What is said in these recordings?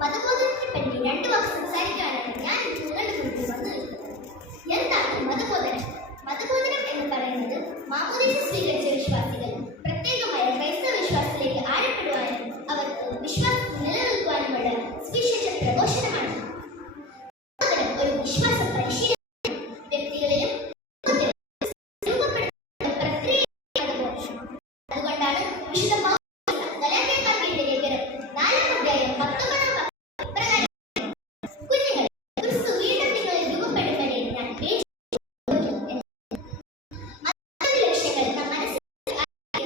മതബോധനത്തെ പറ്റി രണ്ടു വാക്ക് സംസാരിക്കാനാണ് ഞാൻ നിങ്ങളുടെ മുന്നിൽ വന്നു നിൽക്കുന്നത്. എന്താണ് മതബോധനം? മതബോധനം എന്ന് പറയുന്നത് മാമോദീസ സ്വീകരിച്ച വിശ്വാസികൾ പ്രത്യേകമായ ക്രൈസ്തവ വിശ്വാസത്തിലേക്ക് ആഴപ്പെടുവാനും അവർക്ക് വിശ്വാസം നിലനിൽക്കുവാനുമുള്ള സുവിശേഷ പ്രഘോഷണമാണ്. ഒരു വിശ്വാസ പരിശീലനം വ്യക്തികളിലും രൂപപ്പെടുന്ന പ്രക്രിയയാണ്. അതുകൊണ്ടാണ് വിശുദ്ധ ഗലാത്യക്കാർക്കെഴുതിയ ലേഖനം 4-ാം അധ്യായം 19-ാം പ്രകാരം കുഞ്ഞുങ്ങളെ ക്രിസ്തു വീണ്ടും നിങ്ങളിൽ രൂപപ്പെടുന്നതിനെ ഞാൻ ലക്ഷ്യങ്ങൾ നാം മനസ്സിലാക്കി.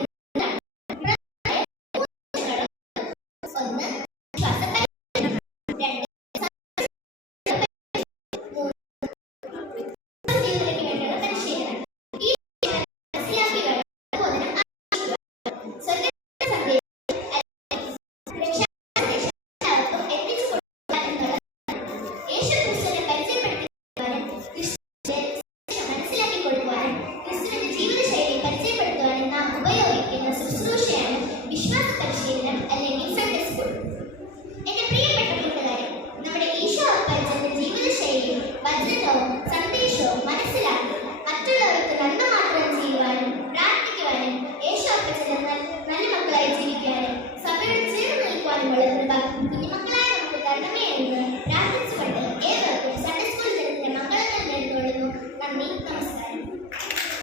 ഒന്ന് ശുശ്രൂഷയാണ് വിശ്വാസ പരിശീലനം അല്ലെങ്കിൽ